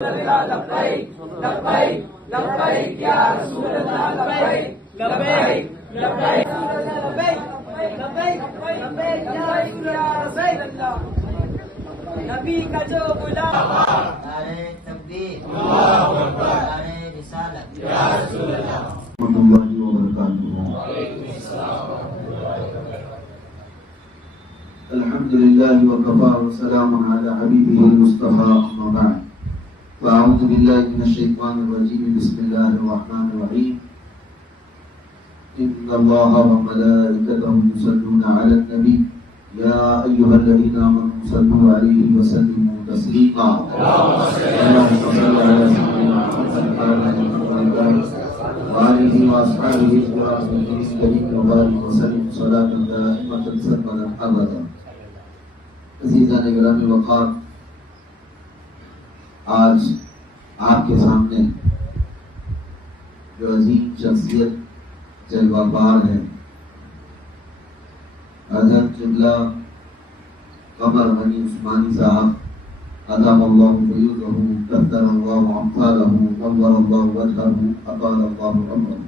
لبیک لبیک لبیک یا رسول اللہ لبیک لبیک لبیک لبیک لبیک لبیک یا رسول اللہ نبی کا جو غلام نعرہ تکبیر نعرہ رسالت یا رسول اللہ وبرکاتہ۔ الحمد للہ وکفا وسلام علی حبیبہ المصطفیٰ اما بعد فاعوذ باللہ من الشیطان الرجیم بسم اللہ الرحمن الرحیم ان اللہ وملائکتہ یصلون علی النبی یا ایھا الذین آمنوا صلوا علیہ وسلموا تسلیما اللهم صل علی سیدنا محمد وآلہ وأصحابہ الكریم وبارک وسلم صلاة دائمة سرمدا ابدا۔ عزیزان گرامی وقار، آج آپ کے سامنے جو عظیم شخصیت جلوہ بار ہے، حضرت قبلہ قمر غنی عثمانی صاحب ادام اللہ فیوضہ کثر اللہ امثالہ نور اللہ وجہہ اطال اللہ عمرہ،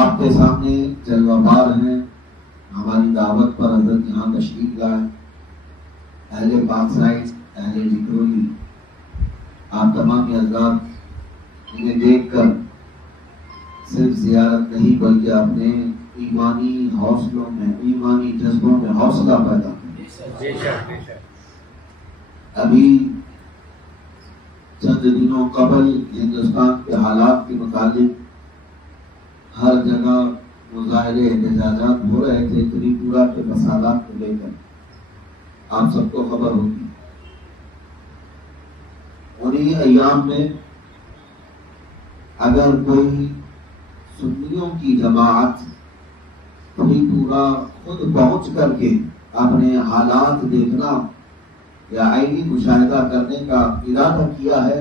آپ کے سامنے جلوہ بار ہیں۔ ہماری دعوت پر حضرت یہاں تشریف لائے، اہل پاک سائٹ، اہل ڈکرولی، آپ تمام حضرات انہیں دیکھ کر صرف زیارت نہیں بلکہ اپنے ایمانی حوصلوں میں، ایمانی جذبوں میں حوصلہ پیدا کریں۔ ابھی چند دنوں قبل ہندوستان کے حالات کے متعلق ہر جگہ مظاہرے احتجاجات ہو رہے تھے تریپورہ کے فسادات کو لے کر، آپ سب کو خبر ہوگی۔ انہی ایام میں اگر کوئی سنیوں کی جماعت تریپورہ خود پہنچ کر کے اپنے حالات دیکھنا یا عینی مشاہدہ کرنے کا ارادہ کیا ہے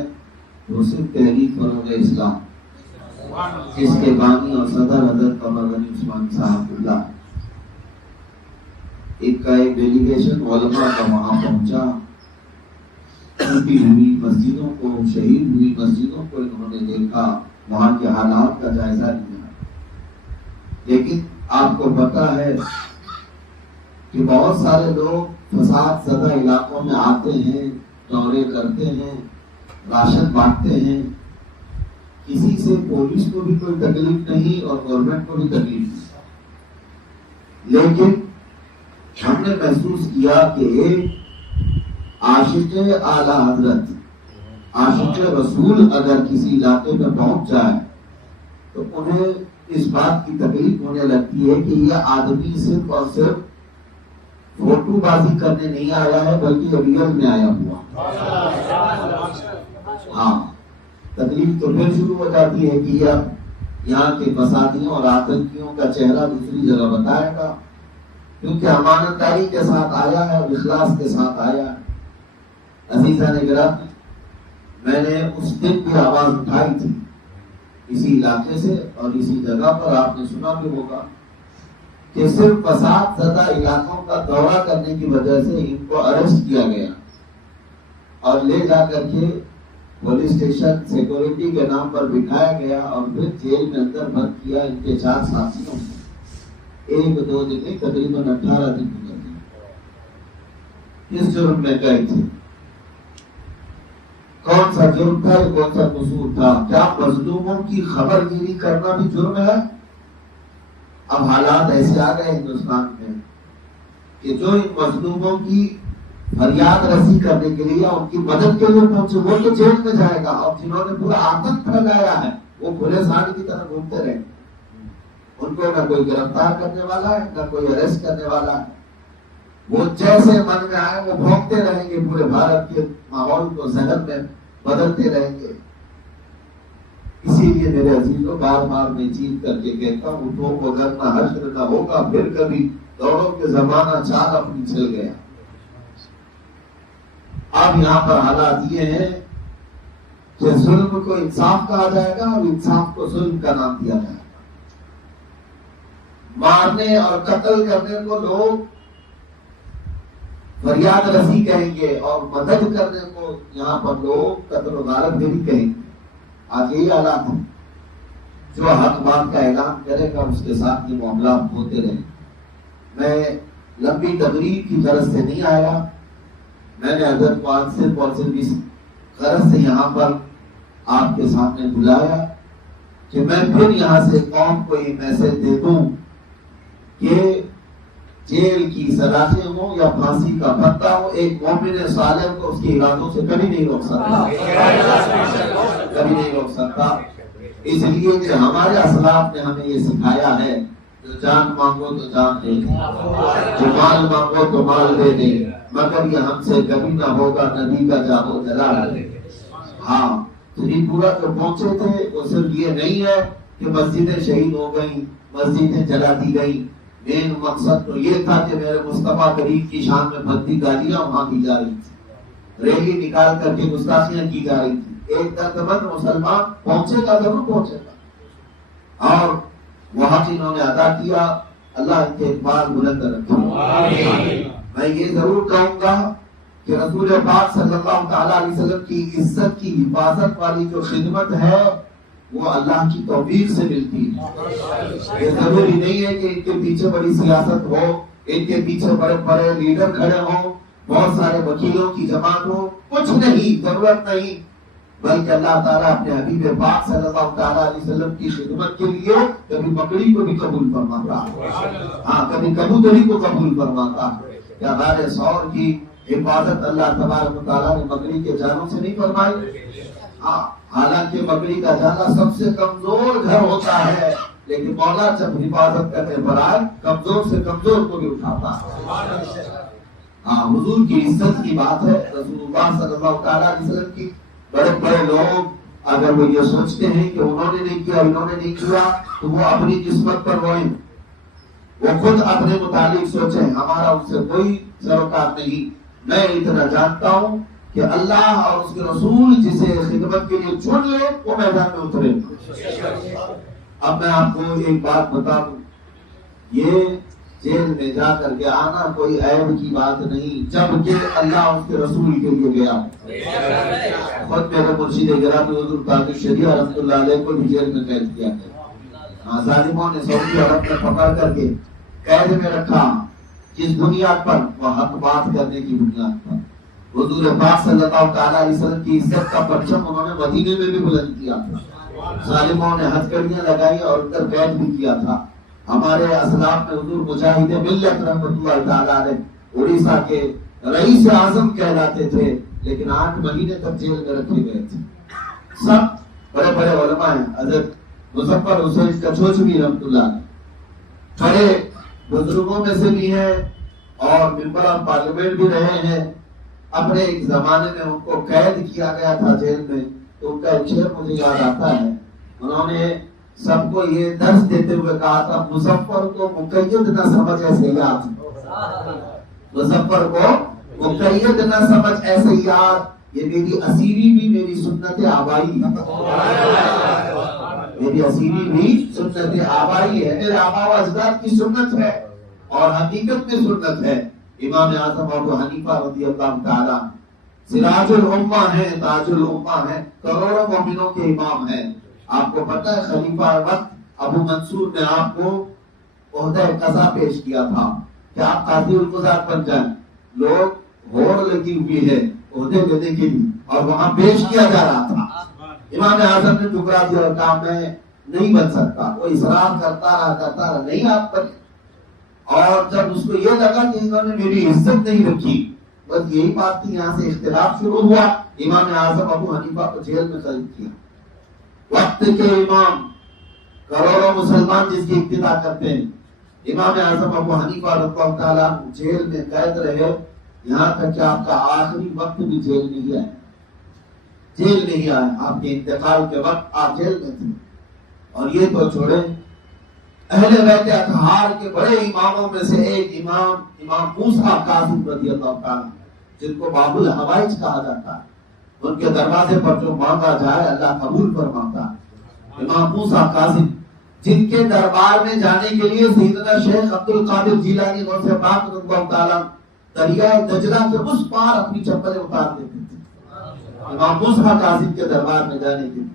تو صرف تحریک فروغ اسلام، جس کے بانی اور صدر حضرت قمر غنی عثمانی صاحب اللہ، ایک ڈیلیگیشن علماء کا وہاں پہنچا، ٹوٹی ہوئی مسجدوں کو، شہید ہوئی مسجدوں کو انہوں نے دیکھا، وہاں کے حالات کا جائزہ لیا۔ لیکن آپ کو پتا ہے کہ بہت سارے لوگ فساد زدہ علاقوں میں آتے ہیں، دورے کرتے ہیں، راشن بانٹتے ہیں، کسی سے پولیس کو بھی کوئی تکلیف نہیں اور گورنمنٹ کو بھی تکلیف نہیں، لیکن ہم نے محسوس کیا کہ ایک عاشق اعلی حضرت، عاشق رسول اگر کسی علاقے میں پہنچ جائے تو انہیں اس بات کی تکلیف ہونے لگتی ہے کہ یہ آدمی صرف اور صرف فوٹو بازی کرنے نہیں آیا ہے بلکہ ریئل میں آیا ہوا۔ ہاں، تکلیف تو پھر شروع ہو جاتی ہے کہ یہاں کے فسادیوں اور آتنکیوں کا چہرہ دوسری جگہ بتائے گا، کیونکہ امانت داری کے ساتھ آیا ہے اور اخلاص کے ساتھ آیا ہے۔ عزیزان گرامی، میں نے اس دن بھی آواز اٹھائی تھی اسی علاقے سے اور اسی جگہ پر، آپ نے سنا بھی ہوگا کہ صرف فساد زدہ علاقوں کا دورہ کرنے کی وجہ سے ان کو اریسٹ کیا گیا اور لے جا کر کے پولیس اسٹیشن سیکورٹی کے نام پر بٹھایا گیا اور پھر جیل میں اندر بند کیا ان کے 4 ساتھیوں کو۔ 1-2 دن نہیں، تقریباً 18 دن گزر گئے۔ کس جرم میں گئے تھے؟ کون سا جرم تھا؟ کون سا قصور تھا؟ کیا مظلوموں کی خبر گیری کرنا بھی جرم ہے؟ اب حالات ایسے آ گئے ہندوستان میں کہ جو ان مظلوموں کی فریاد رسی کرنے کے لیے، ان کی مدد کے لیے پہنچے، وہ تو جیل میں جائے گا، اور جنہوں نے پورا آتنک پھیلایا ہے وہ کھلے ساڑی کی طرح گھومتے رہے، ان کو نہ کوئی گرفتار کرنے والا ہے نہ کوئی اریسٹ کرنے والا ہے۔ وہ جیسے من میں آئے وہ بھونکتے رہیں گے، پورے بھارت کے ماحول کو ذہن میں بدلتے رہیں گے۔ اسی لیے میرے عزیزوں، بار بار میں چیخ کر کے کہتا ہوں، اٹھو اگر نہ حشر نہ ہوگا، پھر کبھی دوڑوں کے زمانہ چال اپنی چل گیا۔ اب یہاں پر حالات یہ ہیں کہ ظلم کو انصاف کہا جائے گا اور انصاف کو ظلم کا نام دیا جائے گا۔ مارنے اور قتل کرنے کو لوگ فریاد رسی کہیں گے اور مدد کرنے کو یہاں پر لوگ قتل و غارت بھی کہیں گے. آج یہی حالات ہے. جو حق بات کا اعلان کرے گا اس کے ساتھ یہ معاملات ہوتے رہے. میں لمبی تقریر کی طرف سے نہیں آیا. میں نے حضرت کو آج صرف اور صرف اس غرض سے یہاں پر آپ کے سامنے بلایا کہ میں پھر یہاں سے قوم کو یہ میسج دے دوں کہ جیل کی سلاخیں ہوں یا پھانسی کا پھندہ ہو، ایک مومن صالح کو اس کے ارادوں سے کبھی نہیں روک سکتا، کبھی نہیں روک سکتا. اس لیے کہ ہمارے اسلاف نے ہمیں یہ سکھایا ہے جو جان مانگو تو جان دے دے، جو مال مانگو تو مال دے دے، مگر یہ ہم سے کبھی نہ ہوگا نبی کا جاگو جلال. ہاں شریف پورا جو پہنچے تھے وہ صرف یہ نہیں ہے کہ مسجدیں شہید ہو گئیں، مسجدیں جلا دی گئیں. مین مقصد تو یہ تھا کہ میرے مصطفیٰ کریم کی شان میں بھدی گالیاں وہاں دی جا رہی تھی، ریلی نکال کر کے گستاخیاں کی جا رہی تھی. ایک درد مسلمان پہنچے گا ضرور پہنچے گا، اور وہاں جنہوں نے ادا کیا اللہ ان کے اقبال بلند رکھے. میں یہ ضرور کہوں گا کہ رسول پاک صلی اللہ تعالیٰ علیہ وسلم کی عزت کی حفاظت والی جو خدمت ہے وہ اللہ کی توفیق سے ملتی ہے. یہ ضروری نہیں ہے کہ ان کے پیچھے بڑی سیاست ہو، ان کے پیچھے بڑے بڑے لیڈر کھڑے ہوں، بہت سارے وکیلوں کی جماعت ہو، کچھ نہیں، ضرورت نہیں. بلکہ اللہ تعالیٰ اپنے حبیب پاک صلی اللہ تعالیٰ علیہ وسلم کی خدمت کے لیے کبھی مکڑی کو بھی قبول فرماتا، ہاں کبھی کبوتری کو قبول فرماتا. کیا ہمارے سور کی حفاظت اللہ تبارک و تعالیٰ نے مکڑی کے جانوں سے نہیں فرمائی؟ ہاں حالانکہ مکڑی کا جانا سب سے کمزور گھر ہوتا ہے، لیکن مولا جب حفاظت کرنے پر آئے کمزور سے کمزور کو بھی اٹھاتا ہے. ہاں حضور کی عزت کی بات ہے. رسول اللہ صلی اللہ تعالیٰ علیہ وسلم کی بڑے بڑے لوگ اگر وہ یہ سوچتے ہیں کہ انہوں نے نہیں کیا انہوں نے نہیں کیا تو وہ اپنی قسمت پر روئیں، وہ خود اپنے متعلق سوچیں، ہمارا ان سے کوئی سروکار نہیں. میں اتنا جانتا ہوں کہ اللہ اور اس کے رسول جسے خدمت کے لیے چن لے وہ میدان میں اترے. اب میں آپ کو ایک بات بتا دوں، یہ جیل میں جا کر کے آنا کوئی عیب کی بات نہیں، جبکہ اللہ اس کے رسول کے لیے گیا. خود میرے مرشد گرامی حضور قادر شریعہ رحمۃ اللہ علیہ کو بھی جیل میں قید کیا گیا. ظالموں نے سعودی عرب میں پکڑ کر کے قید میں رکھا، جس بنیاد پر وہ حق بات کرنے کی بنیاد پر. حضور پاک صلی اللہ تعالیٰ علیہ وسلم کی عزت کا پرچم انہوں نے مدینے میں بھی بلند کیا تھا. ظالموں نے ہتھکڑیاں لگائی اور اندر قید بھی کیا تھا. ہمارے اسلاف میں حضور مجاہد ملت رحمۃ اللہ تعالیٰ علیہ اڑیسہ کے رئیس اعظم کہلاتے تھے، لیکن 8 مہینے تک جیل میں رکھے گئے تھے. سب بڑے بڑے علماء ہیں، حضرت مظفر حسین کچھوچوی رحمۃ اللہ علیہ بڑے بزرگوں میں سے بھی ہیں اور ممبر آف پارلیمنٹ بھی رہے ہیں. اپنے ایک زمانے میں ان کو قید کیا گیا تھا جیل میں، تو ان کا ایک شعر مجھے یاد آتا ہے. انہوں نے سب کو یہ درس دیتے ہوئے کہا تھا، مظفر کو مقید نہ سمجھ ایسے یاد، مظفر کو مقید نہ سمجھ ایسے یاد، یہ میری اسیری بھی میری سنت آبائی ہے، میری اسیری بھی سنت آبائی ہے، میرے آبا و اجداد کی سنت ہے اور حقیقت میں سنت ہے. امام اعظم ابو حنیفہ رضی اللہ تعالیٰ سراج الامہ ہیں، تاج الامہ ہیں، کروڑوں مومنوں کے امام ہیں. آپ کو پتہ ہے خلیفہ وقت ابو منصور نے آپ کو عہدہ قضا پیش کیا تھا کہ آپ قاضی القضات بن جائیں. لوگ ہوڑ لگی ہوئی ہے عہدے لینے کے لیے اور وہاں پیش کیا جا رہا تھا. امام اعظم نے ٹکرا دیا اور کہا میں نہیں بن سکتا. وہ اصرار کرتا رہا نہیں آپ پر. اور جب اس کو یہ لگا کہ انہوں نے میری عزت نہیں رکھی، بس یہی بات تھی، یہاں سے اختلاف شروع ہوا. امام اعظم ابو حنیفہ کو جیل میں قید کیا. وقت کے امام، کروڑوں مسلمان جس کی اقتدا کرتے ہیں، امام اعظم ابو حنیفہ رضی اللہ تعالیٰ جیل میں قید رہے، یہاں تک کہ آپ کا آخری وقت بھی جیل میں ہی آئے. جیل میں ہی آئے، آپ کے انتقال کے وقت آپ جیل میں تھے. اور یہ تو چھوڑے، اہل بیت اطہار کے بڑے اماموں میں سے ایک امام موسیٰ کاظم رضی اللہ تعالیٰ، جن کو باب الحوائج کہا جاتا ہے، ان کے دروازے پر جو مانگا جائے اللہ قبول فرماتا ہے. امام موسیٰ کاظم جن کے دربار میں جانے کے لیے سیدنا شیخ عبد القادر جیلانی غوث پاک رضی اللہ تعالیٰ دریائے دجلہ کے اس پار اپنی چپلیں اتار دیتے تھے امام موسیٰ کاظم کے دربار میں جانے کے لیے.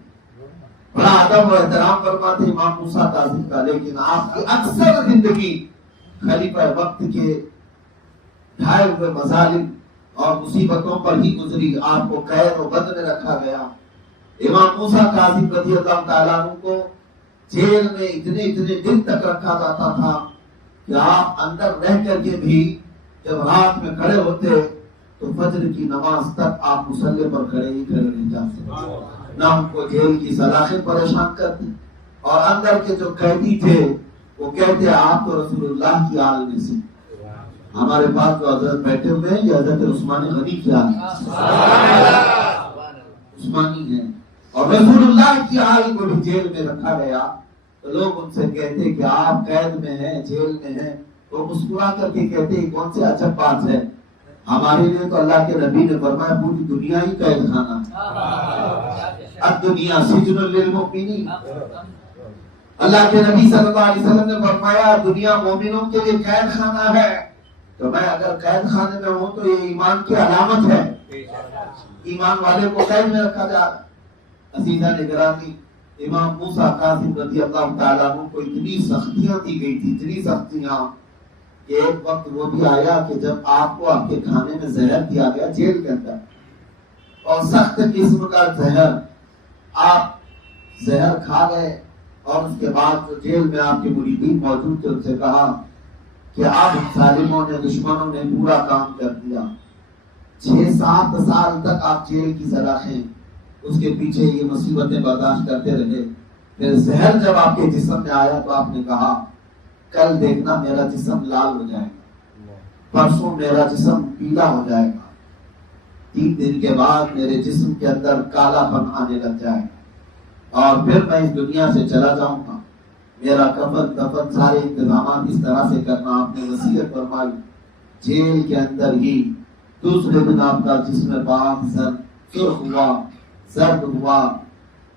بڑا ادب و احترام فرماتے امام موسیٰ کاظم کا، لیکن آپ کی اکثر زندگی خلیفہ وقت کے ڈھائے ہوئے مظالم اور مصیبتوں پر ہی گزری. آپ کو قید و بند میں رکھا گیا. امام موسیٰ کاظم رضی اللہ تعالیٰ عنہ کو جیل میں اتنے دن تک رکھا جاتا تھا کہ آپ اندر رہ کر کے بھی جب رات میں کھڑے ہوتے تو فجر کی نماز تک آپ مصلی پر کھڑے نہیں جاتے. نہ ان کو جیل کی سلاخیں پریشان کرتی، اور اندر کے جو قیدی تھے وہ کہتے آپ تو رسول اللہ کی آل میں سے. ہمارے پاس جو حضرت بیٹھے ہوئے ہیں یہ حضرت عثمان غنی کی آل عثمانی ہے، اور رسول اللہ کی آل کو بھی جیل میں رکھا گیا. تو لوگ ان سے کہتے کہ آپ قید میں ہیں، جیل میں ہیں. تو مسکرا کر کے کہتے ہیں کون سے عجب بات ہے، ہمارے لیے تو اللہ کے نبی نے فرمایا پوری دنیا ہی قید خانہ ہے. الدنیا سجن للمؤمنین. اللہ کے نبی صلی اللہ علیہ وسلم نے فرمایا دنیا مومنوں کے لیے قید خانہ ہے. تو میں اگر قید خانے میں ہوں تو یہ ایمان کی علامت ہے. ایمان والے کو قید میں رکھا جا. عزیزان گرامی، امام موسیٰ کاظم رضی اللہ تعالیٰ عنہ کو اتنی سختیاں دی گئی تھی، اتنی سختیاں کہ ایک وقت وہ بھی آیا کہ جب آپ کو آپ کے کھانے میں زہر دیا گیا جیل کے اندر، اور سخت قسم کا زہر، آپ زہر کھا گئے. اور اس کے بعد جو جیل میں آپ کے مریدین موجود تھے ان سے کہا کہ آپ ظالموں نے، دشمنوں نے پورا کام کر دیا. 6-7 سال تک آپ جیل کی سلاخیں، اس کے پیچھے یہ مصیبتیں برداشت کرتے رہے. پھر زہر جب آپ کے جسم میں آیا تو آپ نے کہا کل دیکھنا میرا جسم لال ہو جائے گا، پرسوں میرا جسم پیلا ہو جائے گا، 3 دن کے بعد میرے جسم کے اندر کالا پن آنے لگ جائے گا، اور پھر میں اس دنیا سے چلا جاؤں گا. میرا کفن دفن سارے انتظامات اس طرح سے کرنا آپ نے وصیت فرمائی. جیل کے اندر ہی دوسرے دن آپ کا جسم پاک سرخ ہوا، زرد ہوا،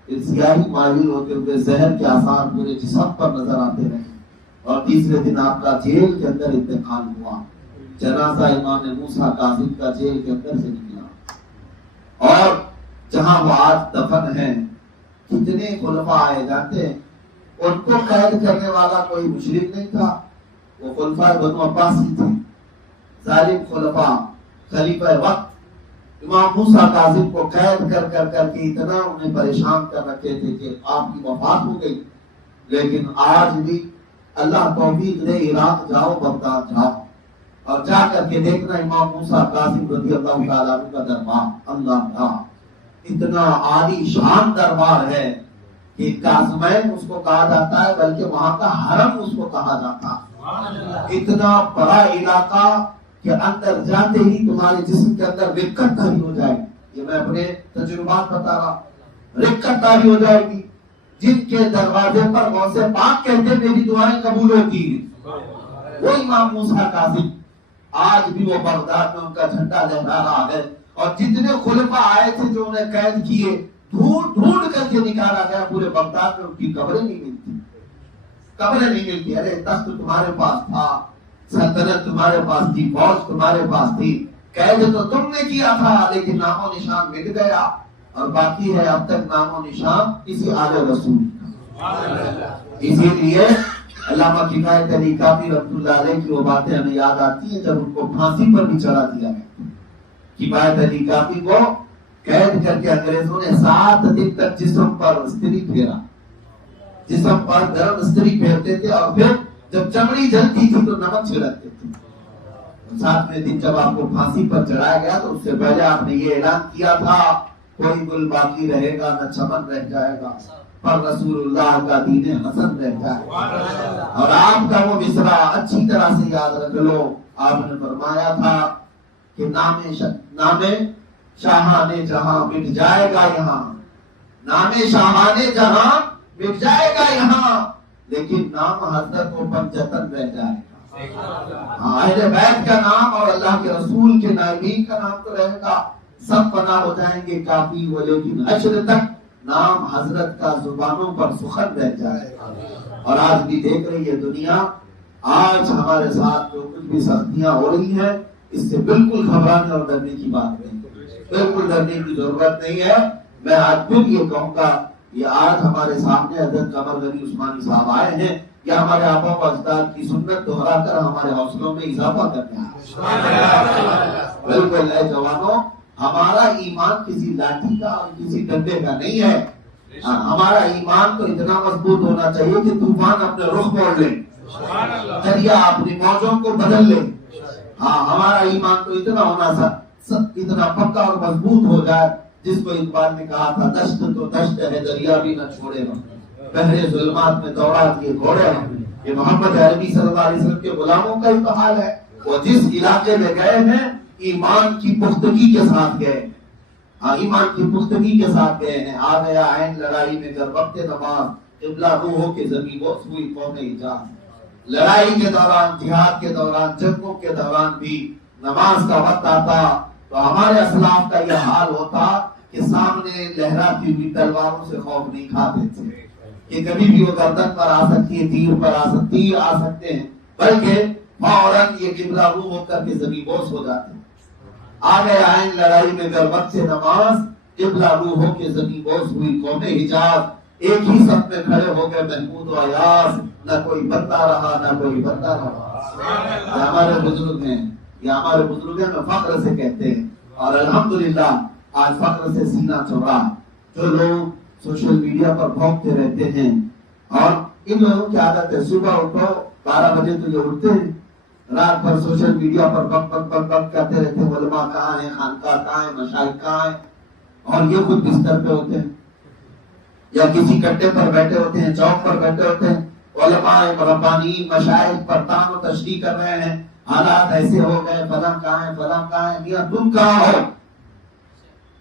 سیاہی مائل ہوتے ہوئے زہر کے آثار پورے جسم پر نظر آتے رہے. اور تیسرے دن آپ کا جیل کے اندر انتقال ہوا. جنازہ امام موسیٰ کاظم کا جیل کے اندر سے نکلا، اور جہاں وہ آج دفن ہیں کتنے خلفاء آئے جاتے ہیں. ان کو قید کرنے والا کوئی مشرک نہیں تھا، وہ خلفاء بنو عباس ہی تھے. ظالم خلفاء خلیفہ وقت امام موسیٰ کاظم کو قید کر کے اتنا انہیں پریشان کر رکھے تھے کہ آپ کی وفات ہو گئی. لیکن آج بھی اللہ توفیق دے، عراق جاؤ، بغداد جاؤ، اور جا کر کے دیکھنا امام موسیٰ کاظم رضی اللہ تعالیٰ عنہ کا دربار. اللہ کا اتنا عالی شان دربار ہے کہ کاظمین اس کو کہا جاتا ہے، بلکہ وہاں کا حرم اس کو کہا جاتا ہے. اتنا بڑا علاقہ کہ اندر جاتے ہی تمہارے جسم کے اندر رکت تاری ہو جائے گی. یہ میں اپنے تجربات بتا رہا، رکت تاری ہو جائے گی. جن کے دروازے پر غوث پاک کہتے میری دعائیں قبول ہوتی ہیں، وہ امام موسیٰ کاظم آج بھی وہ بغداد میں ان کا جھنڈا لہرا رہا ہے. اور جتنے خلفاء آئے تھے جو انہیں قید کیے، ڈھونڈ کر کے نکالا گیا. پورے بغداد میں ان کی قبریں نہیں ملتی، قبریں نہیں ملتی. ارے تخت تمہارے پاس تھا، سلطنت تمہارے پاس تھی، فوج تمہارے پاس تھی، قید تو تم نے کیا تھا، لیکن نام و نشان مٹ گیا. اور باقی ہے اب تک نام و نشان کسی آل رسول کا. اسی لیے علامہ کفایت علی کافی رحمۃ اللہ علیہ کی وہ باتیں ہمیں یاد آتی ہیں جب ان کو پھانسی پر بھی چڑھا دیا گیا. کفایت علی کافی کو قید کر کے انگریزوں نے 7 دن تک جسم پر استری پھیرا، جسم پر گرم استری پھیرتے تھے، اور پھر جب چمڑی جلتی تھی تو نمک چھڑکتے تھے. 7ویں دن جب آپ کو پھانسی پر چڑھایا گیا تو اس سے پہلے آپ نے یہ اعلان کیا تھا کوئی گل باقی رہے گا نہ چمن رہ جائے گا، پر رسول اللہ کا دین حسن رہ جائے گا. اور آپ کا وہ مصرع اچھی طرح سے یاد رکھ لو. آپ نے فرمایا تھا کہ نام شاہان جہاں مٹ جائے گا یہاں، نام شاہان جہاں مٹ جائے گا یہاں، لیکن نام حضرت و پنجتن رہ جائے گا. اہل بیت کا نام اور اللہ کے رسول کے نائبین کا نام تو رہے گا، سب فنا ہو جائیں گے کافی وہ، لیکن حشر تک نام حضرت کا زبانوں پر سخن رہ جائے گا. اور آج بھی دیکھ رہی ہے دنیا، آج ہمارے ساتھ جو کچھ بھی سختیاں ہو رہی ہیں اس سے بالکل گھبرانے اور ڈرنے کی بات نہیں، بالکل ڈرنے کی ضرورت نہیں ہے۔ میں آج پھر یہ کہوں گا، یہ آج ہمارے سامنے حضرت قمر غنی عثمانی صاحب آئے ہیں، یہ ہمارے آبا و اجداد کی سنت دہرا کر ہمارے حوصلوں میں اضافہ کرنے آئے۔ بالکل اے جوانوں، ہمارا ایمان کسی لاٹھی کا اور کسی ڈنڈے کا نہیں ہے، ہمارا ایمان تو اتنا مضبوط ہونا چاہیے کہ طوفان اپنے رخ موڑ لے، دریا اپنی موجوں کو بدل لے۔ ہاں، ہمارا ایمان تو اتنا ہونا اتنا پکا اور مضبوط ہو جائے، جس کو اقبال نے کہا تھا، دشت تو دشت ہے دریا بھی نہ چھوڑے ہم، بحر ظلمات میں دوڑا دیے گھوڑے ہم۔ یہ محمد عربی صلی اللہ علیہ وسلم کے غلاموں کا ہی حال ہے، وہ جس علاقے میں گئے ہیں ایمان کی پختگی کے ساتھ گئے، ایمان کی پختگی کے ساتھ گئے ہیں۔ آ گیا عین لڑائی میں گر وقت نماز، قبلہ روح ہو کے زمین بوس ہوئی قوم حجاز۔ لڑائی کے دوران، جہاد کے دوران، جنگوں کے دوران بھی نماز کا وقت آتا تو ہمارے اسلاف کا یہ حال ہوتا کہ سامنے لہراتی ہوئی تلواروں سے خوف نہیں کھاتے تھے کہ کبھی بھی وہ گردن پر آ سکتی ہے، تیر پر آ سکتے ہیں، بلکہ فوراً یہ قبلہ روح ہو کر کے زمین بوس ہو جاتے ہیں۔ آ گئے عین لڑائی میں گر وقت نماز، قبلہ روح ہو کے زمین بوس ہوئی قوم حجاز۔ ایک ہی صف میں کھڑے ہو گئے محمود و ایاز، نہ کوئی بندہ رہا نہ کوئی بندہ رہا۔ یہ ہمارے بزرگ ہیں، میں فخر سے کہتے ہیں، اور الحمدللہ آج فخر سے سینہ چوڑا۔ جو لوگ سوشل میڈیا پر بھونکتے رہتے ہیں، اور ان لوگوں کی عادت ہے صبح اٹھو 12 بجے تو یہ اٹھتے ہیں، رات بھر سوشل میڈیا پر بک کرتے رہتے ہیں، علماء کہاں ہیں، خانقاہ کہاں ہیں، مشائخ کہاں ہیں، اور یہ خود بستر پہ ہوتے ہیں یا کسی کٹے پر بیٹھے ہوتے ہیں، چوک پر بیٹھے ہوتے ہیں، علماء ربانیین مشائخ پر تان و تشریح کر رہے ہیں، حالات ایسے ہو گئے، فلاں کہاں ہے، میاں تم کہاں ہو؟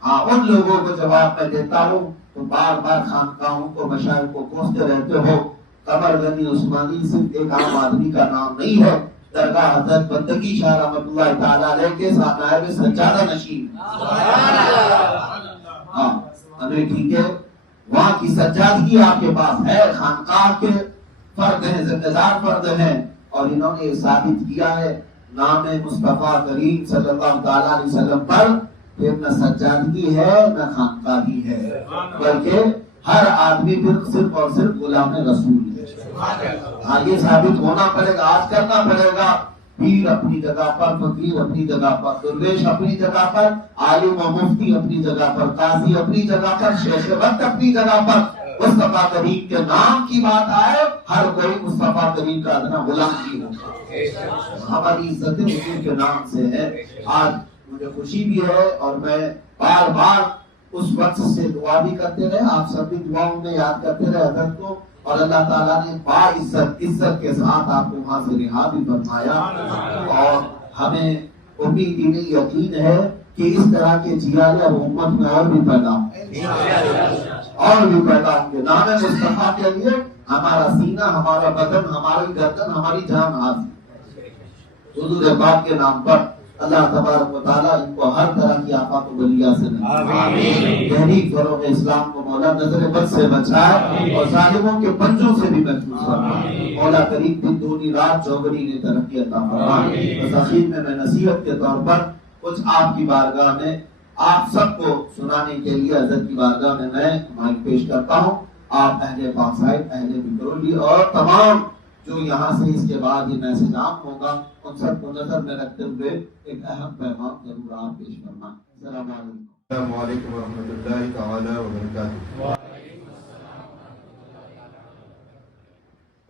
ہاں، ان لوگوں کو جواب میں دیتا ہوں تو بار بار خانقاہوں کو، مشائخ کو کوستے رہتے ہو۔ قمر غنی عثمانی صرف ایک عام آدمی کا نام نہیں ہے، درگاہ حضرت بندگی شاہ رحمۃ اللہ تعالی علیہ کے نائب سجادہ نشین۔ ہاں، ہمیں ٹھیک ہے، وہاں کی سجادگی آپ کے پاس ہے، خانقاہ کے فرد ہیں، ذمہ دار فرد ہیں، اور انہوں نے یہ ثابت کیا ہے نام مصطفیٰ کریم صلی اللہ تعالی علیہ وسلم پر پھر نہ سجادگی ہے نہ خانقاہی ہے، بلکہ ہر آدمی پھر صرف اور صرف غلام رسول ہے۔ ہاں، یہ ثابت ہونا پڑے گا، آج کرنا پڑے گا۔ پیر اپنی جگہ پر، فقیر اپنی جگہ پر، درویش اپنی جگہ پر، عالم و مفتی اپنی جگہ پر، قاضی اپنی جگہ پر، شیخ وقت اپنی جگہ پر۔ مصطفیٰ کریم کے نام کی بات آئے، ہر کوئی مصطفیٰ کریم کا ادنا غلام ہی ہوگا۔ ہماری عزت حضور کے نام سے ہے۔ آج مجھے خوشی بھی ہے، اور میں بار بار اس وقت سے دعا بھی کرتے رہے، آپ سب بھی دعاؤں میں یاد کرتے رہے حضرت کو، اور اللہ تعالیٰ نے عزت کے ساتھ آپ کو وہاں سے رہا بھی فرمایا، اور ہمیں امید نہیں، یقین ہے کہ اس طرح کے جیالے اب امت میں اور بھی پیدا ہوں گے۔ نام مصطفیٰ کے لیے ہمارا سینہ، ہمارا بدن، ہماری گردن، ہماری جان حاضر حضور پاک کے نام پر۔ اللہ تبارک و تعالیٰ ان کو ہر طرح کی آفات و بلیات سے بچائے، تحریک فروغ اسلام کو مولا نظر بد سے بچائے، اور ظالموں کے پنجوں سے بھی محفوظ فرمائے۔ مولا کریم دن دونی رات چوگنی نے ترقی عطا فرمائے۔ بس اخیر میں نصیحت کے طور پر کچھ آپ کی بارگاہ میں آپ سب کو سنانے کے لیے حضرت کی بارگاہ میں مائک پیش کرتا ہوں۔ آپ اہل پاک صاحب، اہل بکرولی، اور تمام جو یہاں سے اس کے بعد یہ میسج عام ہوگا، ان سب کو نظر میں رکھتے ہوئے ایک اہم پیغام ضرور آپ پیش فرمائیں۔ السلام علیکم۔ السلام علیکم ورحمۃ اللہ تعالی وبرکاتہ۔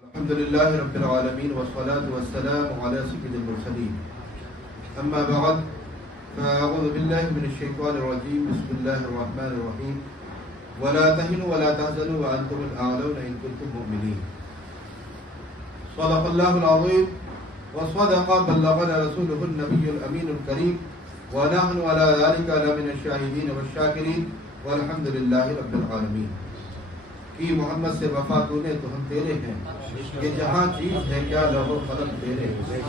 الحمد للہ رب العالمین والصلاة والسلام علی سید المرسلین، اما بعد فاعوذ باللہ من الشیطان الرجیم، بسم اللہ الرحمن الرحیم، ولا تهنوا ولا تحزنوا وانتم الاعلون ان کنتم مؤمنین۔ صدق اللہ العظیم وصدق بلغنا رسوله النبی الامین الکریم، ونحن على ذلك لمن الشاہدین والشاکرین، والحمد للہ رب العالمین۔ کہ محمد سے وفا تو نے تو ہم تیرے ہیں، یہ جہاں چیز ہے کیا لوح و قلم تیرے ہیں۔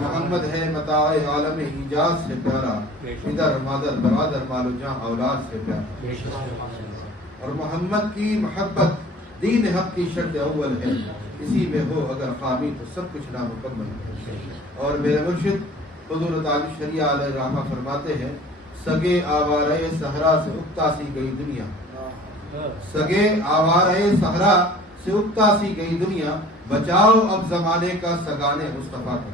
محمد ہے متاع عالم ایجاز سے پیارا، ادھر مادر برادر مال و جاں اولاد سے پیارا۔ اور محمد کی محبت دین حق کی شرط اول ہے، اسی میں ہو اگر خامی تو سب کچھ نامکمل ہے۔ اور میرے مرشد حضور تاج الشریعہ علیہ الرحمہ فرماتے ہیں سگے آوارے صحرا سے اکتا سی گئی دنیا، سگے آوارے صحرا سے اکتا سی گئی دنیا، بچاؤ اب زمانے کا سگانے مصطفیٰ کا۔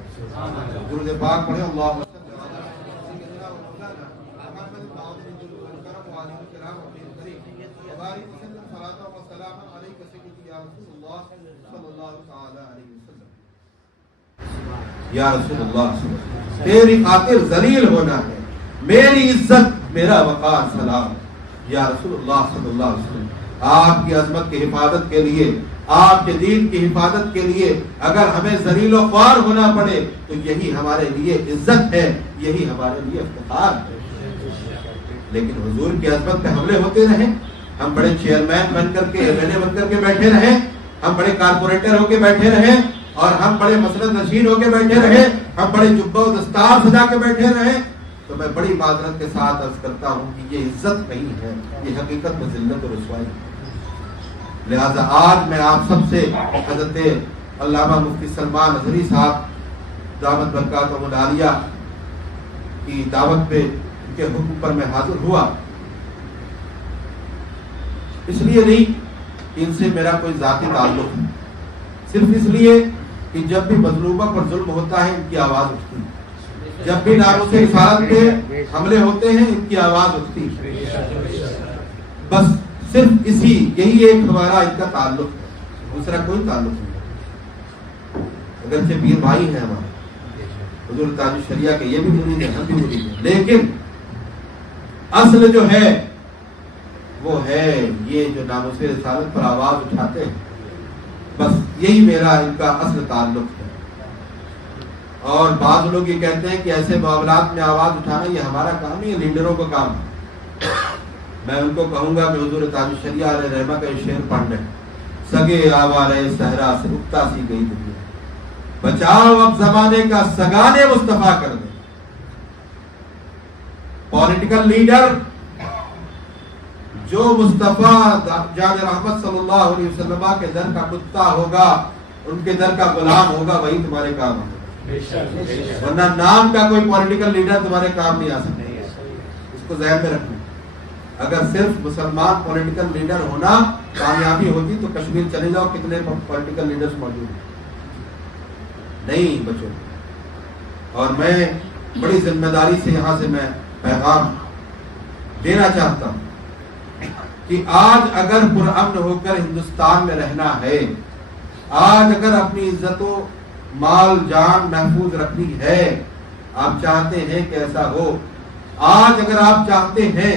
درود پاک پڑھیں اللہم صلی اللہ علیہ وسلم۔ یا رسول اللہ تیری خاطر ذلیل ہونا ہے، میری عزت میرا وقار سلام۔ یا رسول اللہ صلی اللہ علیہ وسلم آپ کی عظمت کی حفاظت کے لیے، آپ کے دین کی حفاظت کے لیے اگر ہمیں ذلیل و خوار ہونا پڑے تو یہی ہمارے لیے عزت ہے، یہی ہمارے لیے افتخار ہے۔ لیکن حضور کی عظمت پہ حملے ہوتے رہے، ہم بڑے چیئرمین بن کر کے ایم ایل اے بن کر کے بیٹھے رہے، ہم بڑے کارپوریٹر ہو کے بیٹھے رہے، اور ہم بڑے مسند نشین ہو کے بیٹھے رہے، ہم بڑے جبہ و دستار سجا کے بیٹھے رہے، تو میں بڑی معذرت کے ساتھ عرض کرتا ہوں کہ یہ عزت نہیں ہے، یہ حقیقت میں ذلت و رسوائی ہے۔ لہذا آج میں آپ سب سے حضرت علامہ مفتی سلمان اظہری صاحب دعوت برکاتہ العالیہ کی دعوت پہ ان کے حکم پر میں حاضر ہوا، اس لیے نہیں کہ ان سے میرا کوئی ذاتی تعلق ہے، صرف اس لیے کہ جب بھی مظلومہ پر ظلم ہوتا ہے ان کی آواز اٹھتی ہے، جب بھی ناموس رسالت پہ حملے ہوتے ہیں ان کی آواز اٹھتی ہے۔ بس صرف یہی ایک ہمارا ان کا تعلق ہے، دوسرا کوئی تعلق نہیں۔ اگرچہ پیر بھائی ہیں ہمارے، حضور تاج الشریعہ کے یہ بھی مرید ہیں، ہم بھی مرید ہیں، لیکن اصل جو ہے وہ ہے یہ جو ناموس رسالت پر آواز اٹھاتے ہیں، بس یہی میرا ان کا اصل تعلق ہے۔ اور بعض لوگ یہ کہتے ہیں کہ ایسے معاملات میں آواز اٹھانا یہ ہمارا کام نہیں ہے، لیڈروں کا کام ہے۔ میں ان کو کہوں گا کہ حضور تاج الشریعہ علیہ رحمہ کا یہ شعر پڑھ لیں، سگے آوارے صحرا سے اکتا سی گئی دنیا، بچاؤ اب زمانے کا سگانے مصطفیٰ کر دے۔ پولیٹیکل لیڈر جو مصطفیٰ جان رحمت صلی اللہ علیہ وسلم کے در کا کتا ہوگا، ان کے در کا غلام ہوگا، وہی تمہارے کام ہوگا، ورنہ نام کا کوئی پولیٹیکل لیڈر تمہارے کام نہیں آ سکتا۔ اس کو ذہن میں رکھنا، اگر صرف مسلمان پولیٹیکل لیڈر ہونا کامیابی ہوتی تو کشمیر چلے جاؤ، کتنے پولیٹیکل لیڈرز موجود ہیں، نہیں بچوں۔ اور میں بڑی ذمہ داری سے یہاں سے میں پیغام دینا چاہتا ہوں کہ آج اگر پرامن ہو کر ہندوستان میں رہنا ہے، آج اگر اپنی عزت و مال جان محفوظ رکھنی ہے، آپ چاہتے ہیں کہ ایسا ہو، آج اگر آپ چاہتے ہیں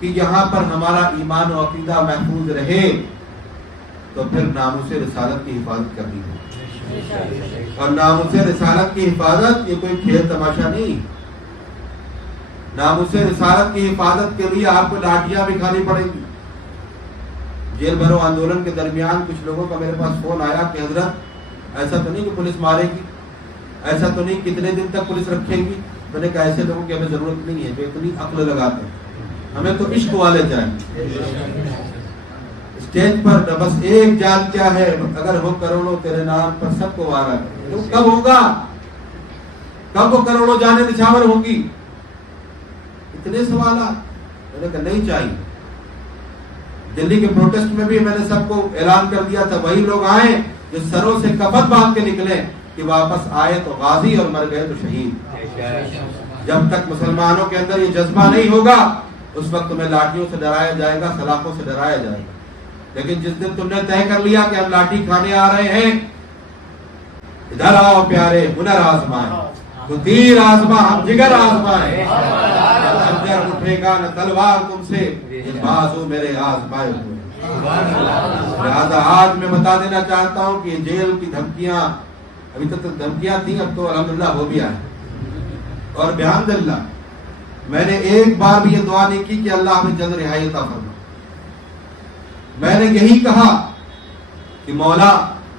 کہ یہاں پر ہمارا ایمان و عقیدہ محفوظ رہے، تو پھر ناموس رسالت کی حفاظت کرنی ہے۔ اور ناموس رسالت کی حفاظت یہ کوئی کھیل تماشا نہیں۔ ناموس رسالت کی حفاظت کے لیے آپ کو لاٹھیاں بھی کھانی پڑیں گی۔ جیل بھرو آندولن کے درمیان کچھ لوگوں کا میرے پاس فون آیا کہ حضرت ایسا تو نہیں کہ پولیس مارے گی، ایسا تو نہیں کتنے دن تک پولیس رکھے گی۔ میں نے کہا ایسے لوگوں کی ہمیں ضرورت نہیں ہے جو اتنی عقل لگاتے ہیں، ہمیں تو عشق والے چاہیے۔ اسٹیج پر بس ایک جان کیا ہے، اگر ہو کروڑوں تیرے نام پر سب کو وارا کر، تو کب ہوگا؟ کب وہ کروڑوں جانیں نچھاور ہوں گی؟ اتنے سوالات میں نے کہا نہیں چاہیے۔ دلی کے پروٹیسٹ میں بھی میں نے سب کو اعلان کر دیا تھا، وہی لوگ آئیں جو سروں سے کفن باندھ کے نکلے، کہ واپس آئے تو غازی اور مر گئے تو شہید۔ جب تک مسلمانوں کے اندر یہ جذبہ نہیں ہوگا اس وقت تمہیں لاٹھیوں سے ڈرایا جائے گا، سلاخوں سے ڈرایا جائے گا۔ لیکن جس دن تم نے طے کر لیا کہ ہم لاٹھی کھانے آ رہے ہیں، ادھر آؤ پیارے، ہنر آزمائیں، تو تیر آزما ہم جگر آزمائیں، خنجر اٹھے گا نہ تلوار تم سے، یہ بازو میرے آزمائے ہوئے۔ لہذا آج میں بتا دینا چاہتا ہوں کہ یہ جیل کی دھمکیاں، ابھی تک دھمکیاں تھیں، اب تو الحمدللہ ہو بھی آئے، اور بحمدللہ میں نے ایک بار بھی یہ دعا نہیں کی کہ اللہ ہمیں جلد رہائی عطا فرما۔ میں نے یہی کہا کہ مولا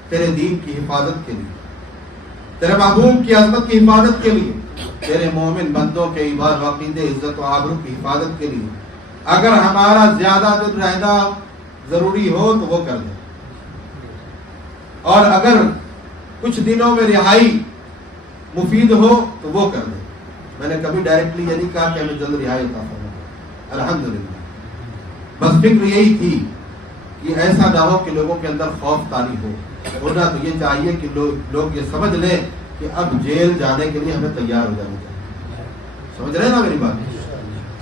تیرے دین کی حفاظت کے لیے، تیرے محبوب کی عظمت کی حفاظت کے لیے، تیرے مومن بندوں کے ایمان و عقیدے، عزت و آبرو کی حفاظت کے لیے اگر ہمارا زیادہ دن رہنا ضروری ہو تو وہ کر دے، اور اگر کچھ دنوں میں رہائی مفید ہو تو وہ کر دیں. میں نے کبھی ڈائریکٹلی یہ نہیں کہا کہ ہمیں جلد رہائی عطا فرمائے، الحمدللہ. بس فکر یہی تھی کہ ایسا نہ ہو کہ لوگوں کے اندر خوف طاری ہو. ہونا تو یہ چاہیے کہ لوگ یہ سمجھ لیں کہ اب جیل جانے کے لیے ہمیں تیار ہو جانا چاہیے. سمجھ رہے ہیں نا میری بات؟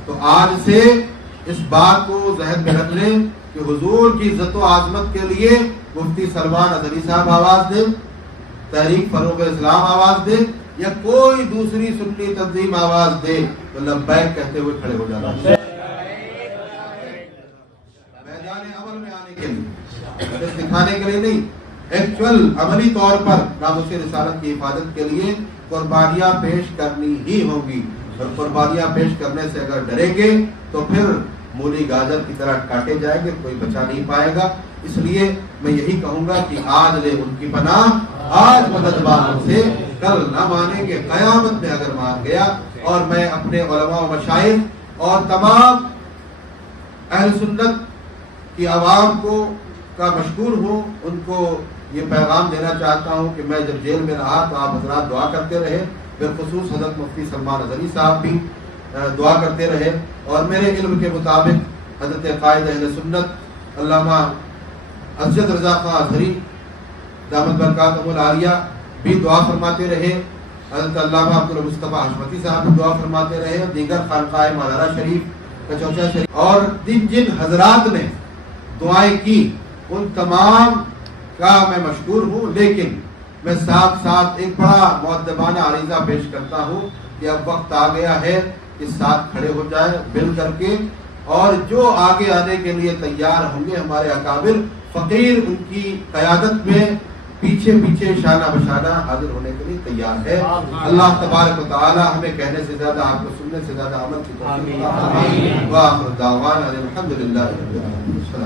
تو آج سے اس بات کو ذہن میں رکھ لیں کہ حضور کی عزت و عظمت کے لیے مفتی سلمان اظہری صاحب آواز دیں، تحریک فروغ اسلام آواز دے، یا کوئی دوسری سنی تنظیم آواز دے تو لبیک کہتے ہوئے کھڑے ہو جانا. میدان عمل میں آنے کے لیے، دکھانے کے لیے نہیں، ایکچوئل عملی طور پر ناموس رسالت کی حفاظت کے لیے قربانیاں پیش کرنی ہی ہوں گی. اور قربانیاں پیش کرنے سے اگر ڈریں گے تو پھر مولی گاجر کی طرح کاٹے جائیں گے، کوئی بچا نہیں پائے گا. اس لیے میں یہی کہوں گا کہ آج لے ان کی پناہ، آج مدد والوں سے، کل نہ مانیں گے قیامت میں اگر مان گیا. اور میں اپنے علماء و مشائخ اور تمام اہل سنت کی عوام کا مشکور ہوں. ان کو یہ پیغام دینا چاہتا ہوں کہ میں جب جیل میں رہا تو آپ حضرات دعا کرتے رہے، بالخصوص حضرت مفتی سلمان اظہری صاحب بھی دعا کرتے رہے. اور میرے علم کے مطابق حضرت قائد اہل سنت علامہ اسجد رضا خان اظہری دامت برکاتہم العالیہ بھی دعا فرماتے رہے. حضرت علامہ عبدالمصطفیٰ حشمتی صاحب بھی دعا فرماتے رہے. دیگر خانقاہ مولانا شریف، کچوچا شریف اور جن حضرات نے دعائیں کی ان تمام کا میں مشکور ہوں. لیکن میں ساتھ ساتھ ایک بڑا مؤدبانہ عریضہ پیش کرتا ہوں کہ اب وقت آ گیا ہے کہ ساتھ کھڑے ہو جائیں مل کر کے، اور جو آگے آنے کے لیے تیار ہوں گے ہمارے اکابر فقیر ان کی قیادت میں پیچھے پیچھے شانہ بشانہ حاضر ہونے کے لیے تیار ہے. اللہ تبارک و تعالی ہمیں کہنے سے زیادہ، آپ کو سننے سے زیادہ عمل کی توفیق عطا فرمائے. وآخر دعوانا الحمدللہ رب العالمین.